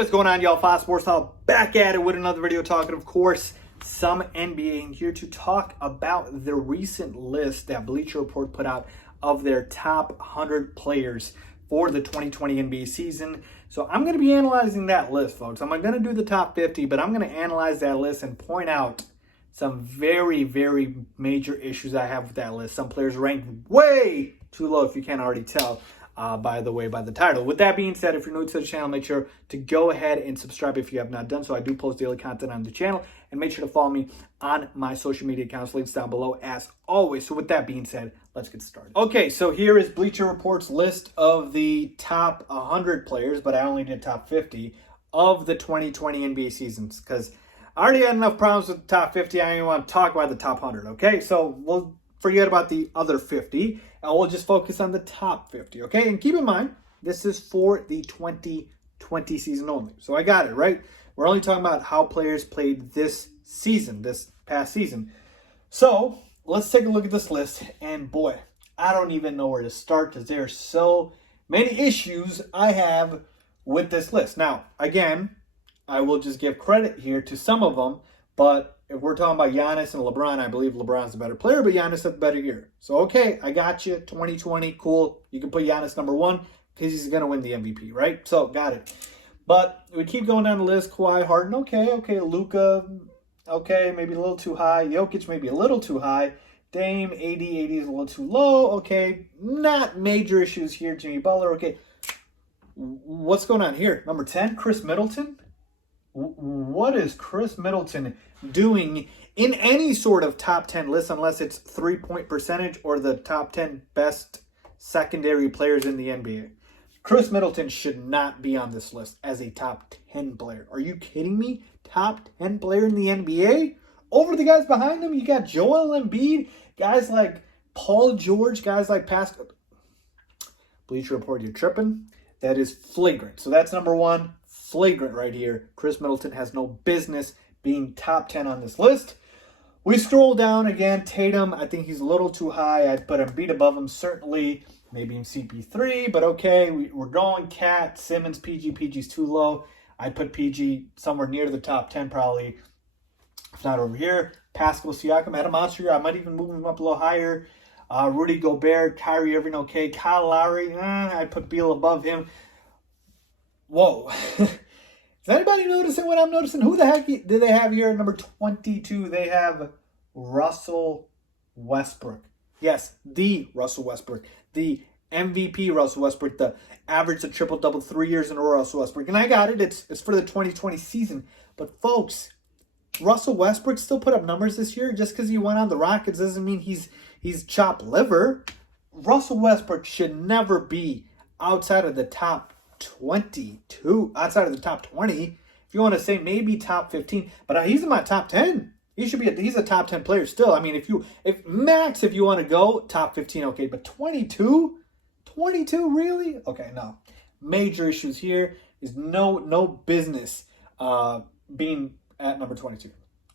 What is going on, y'all? Faiz Sports Hall back at it with another video talking, of course, some NBA. And here to talk about the recent list that Bleacher Report put out of their top 100 players for the 2020 NBA season. So I'm going to be analyzing that list, folks. I'm going to do the top 50, but I'm going to analyze that list and point out some very, very major issues I have with that list. Some players ranked way too low, if you can't already tell. By the title. With that being said, if you're new to the channel, make sure to go ahead and subscribe if you have not done so. I do post daily content on the channel, and make sure to follow me on my social media accounts, links down below as always. So with that being said, let's get started. Okay, so here is Bleacher Report's list of the top 100 players, but I only did top 50 of the 2020 NBA seasons because I already had enough problems with the top 50. I don't even want to talk about the top 100, okay? So we'll forget about the other 50, and we'll just focus on the top 50, okay? And keep in mind, this is for the 2020 season only. So I got it, right? We're only talking about how players played this season, this past season. So let's take a look at this list, and boy, I don't even know where to start because there are so many issues I have with this list. Now, again, I will just give credit here to some of them, but if we're talking about Giannis and LeBron, I believe LeBron's the better player, but Giannis had the better year. So, okay, I got you. 2020, cool. You can put Giannis number one because he's going to win the MVP, right? So, got it. But we keep going down the list. Kawhi, Harden, okay. Luka, okay, maybe a little too high. Jokic, maybe a little too high. Dame, AD is a little too low. Okay, not major issues here. Jimmy Butler, okay. What's going on here? Number 10, Chris Middleton. What is Chris Middleton doing in any sort of top 10 list unless it's 3-point percentage or the top 10 best secondary players in the NBA? Chris Middleton should not be on this list as a top 10 player. Are you kidding me? Top 10 player in the NBA? Over the guys behind him, you got Joel Embiid, guys like Paul George, guys like Pascal. Bleacher Report, you're tripping. That is flagrant. So that's number one. Flagrant right here. Chris Middleton has no business being top 10 on this list. We scroll down again. Tatum, I think he's a little too high. I'd put Embiid above him, certainly. Maybe in CP3, but okay. We're going Cat, Simmons, PG. PG's too low. I'd put PG somewhere near the top 10 probably, if not over here. Pascal Siakam had a monster year. I might even move him up a little higher. Rudy Gobert, Kyrie Irving, okay. Kyle Lowry, I'd put Beal above him. Whoa. Is anybody noticing what I'm noticing? Who the heck do they have here at number 22? They have Russell Westbrook. Yes, the Russell Westbrook. The MVP Russell Westbrook. The average, the triple-double 3 years in a row Russell Westbrook. And I got it. It's for the 2020 season. But, folks, Russell Westbrook still put up numbers this year. Just because he went on the Rockets doesn't mean he's chopped liver. Russell Westbrook should never be outside of the top 22, outside of the top 20. If you want to say maybe top 15, but he's in my top 10. He's a top 10 player still. I mean, if you want to go top 15, okay, but 22 really? Okay, no. Major issues here. Is no business being at number 22.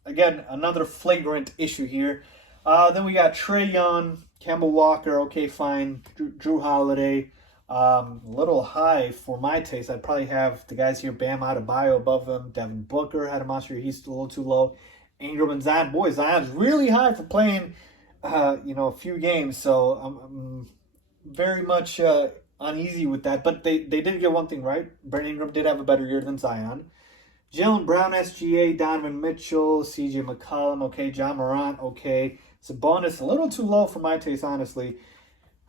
Again, another flagrant issue here. Then we got Trae Young, Kemba Walker, okay, fine. Drew Holiday. A little high for my taste. I'd probably have the guys here, Bam Adebayo above him. Devin Booker had a monster. He's still a little too low. Ingram and Zion. Boy, Zion's really high for playing, a few games. So I'm very much uneasy with that. But they did get one thing right. Brandon Ingram did have a better year than Zion. Jalen Brown, SGA, Donovan Mitchell, CJ McCollum, okay. John Morant, okay. Sabonis, a little too low for my taste, honestly.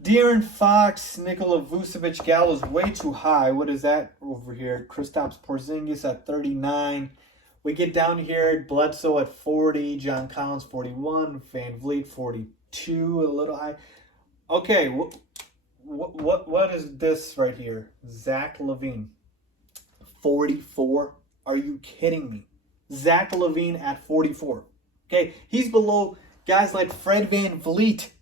De'Aaron Fox, Nikola Vucevic, Gallo's way too high. What is that over here? Kristaps Porzingis at 39. We get down here, Bledsoe at 40, John Collins 41, Van Vliet 42, a little high. Okay, what is this right here? Zach LaVine, 44. Are you kidding me? Zach LaVine at 44. Okay, he's below guys like Fred Van Vliet.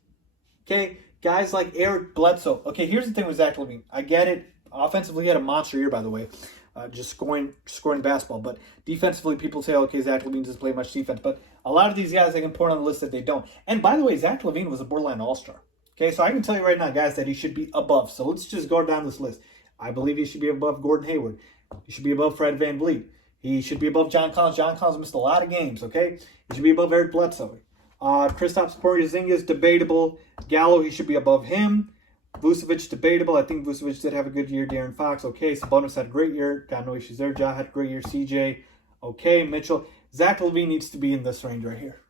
Okay. Guys like Eric Bledsoe. Okay, here's the thing with Zach LaVine. I get it. Offensively, he had a monster year, by the way. Just scoring basketball. But defensively, people say, okay, Zach LaVine doesn't play much defense. But a lot of these guys, I can put on the list that they don't. And by the way, Zach LaVine was a borderline all-star. Okay, so I can tell you right now, guys, that he should be above. So let's just go down this list. I believe he should be above Gordon Hayward. He should be above Fred VanVleet. He should be above John Collins. John Collins missed a lot of games, okay? He should be above Eric Bledsoe. Kristaps Porzingis, debatable. Gallo, he should be above him. Vucevic, debatable. I think Vucevic did have a good year. Darren Fox, okay. Sabonis had a great year. Got no issues there. Ja had a great year. CJ, okay. Mitchell. Zach LaVine needs to be in this range right here.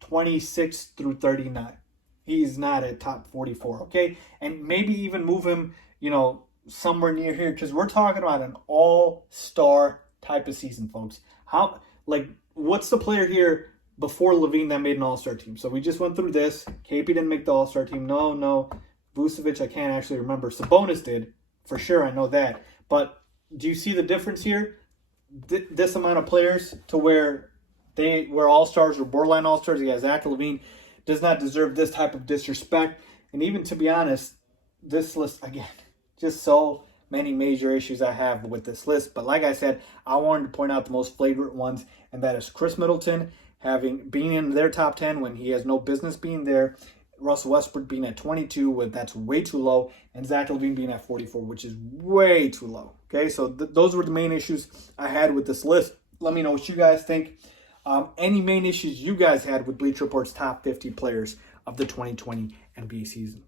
26 through 39. He's not at top 44, okay? And maybe even move him, somewhere near here, because we're talking about an all-star type of season, folks. What's the player here before LaVine that made an all-star team? So we just went through this. KP didn't make the all-star team. No. Vucevic, I can't actually remember. Sabonis did, for sure. I know that. But do you see the difference here? This amount of players to where they were all-stars or borderline all-stars. Yeah, Zach LaVine does not deserve this type of disrespect. And even to be honest, this list, again, just so many major issues I have with this list. But like I said, I wanted to point out the most flagrant ones, and that is Chris Middleton being in their top 10 when he has no business being there. Russell Westbrook being at 22, that's way too low, and Zach LaVine being at 44, which is way too low. Okay, so those were the main issues I had with this list. Let me know what you guys think. Any main issues you guys had with Bleacher Report's top 50 players of the 2020 NBA season.